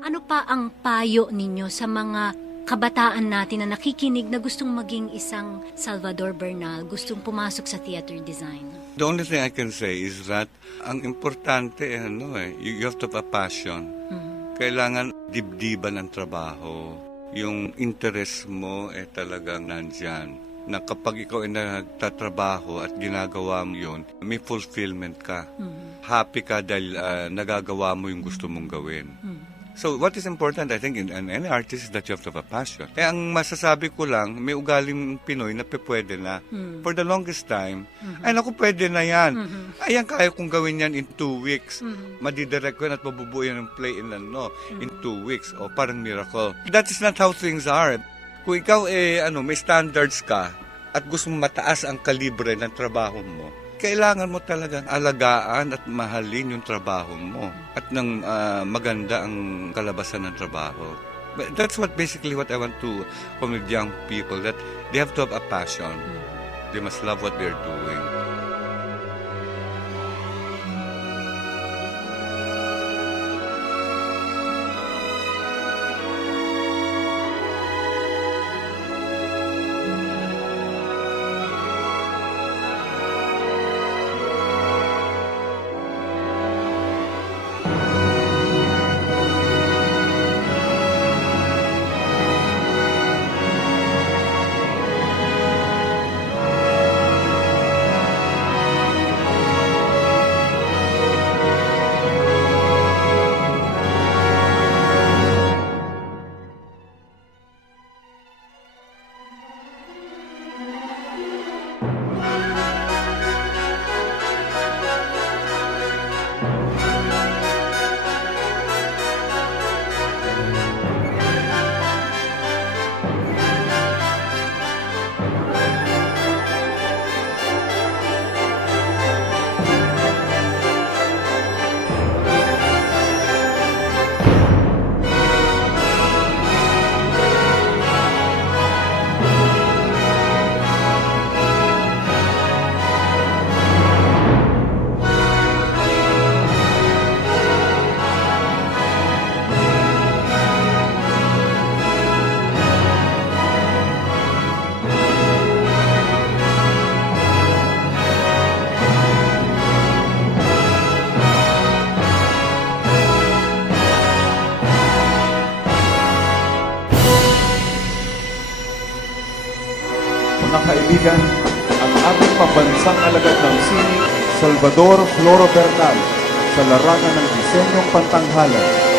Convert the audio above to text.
ano pa ang payo ninyo sa mga kabataan natin na nakikinig na gustong maging isang Salvador Bernal, gustong pumasok sa theater design? The only thing I can say is that ang importante, you have to have a passion. Kailangan dibdiban ang trabaho. Yung interest mo talagang nandyan. Na kapag ikaw ay nagtatrabaho at ginagawa mo yun, may fulfillment ka. Happy ka dahil nagagawa mo yung gusto mong gawin. So what is important, I think, in any artist is that you have to have a passion. Ang masasabi ko lang, may ugaling Pinoy na pwede na. For the longest time, ay naku, pwede na yan. Ayan, kaya kong gawin yan in 2 weeks. Madidirect ko yan at mabubuo yan ng play in 2 weeks. O parang miracle. That is not how things are. Kung ikaw may standards ka at gusto mo mataas ang kalibre ng trabaho mo, kailangan mo talagang alagaan at mahalin yung trabaho mo at nang maganda ang kalabasan ng trabaho. But that's basically what I want to comment with young people, that they have to have a passion. They must love what they're doing. Mga kaibigan, ang ating pambansang alagad ng sining, Salvador Floro Bernal, sa larangan ng disenyong pantanghalan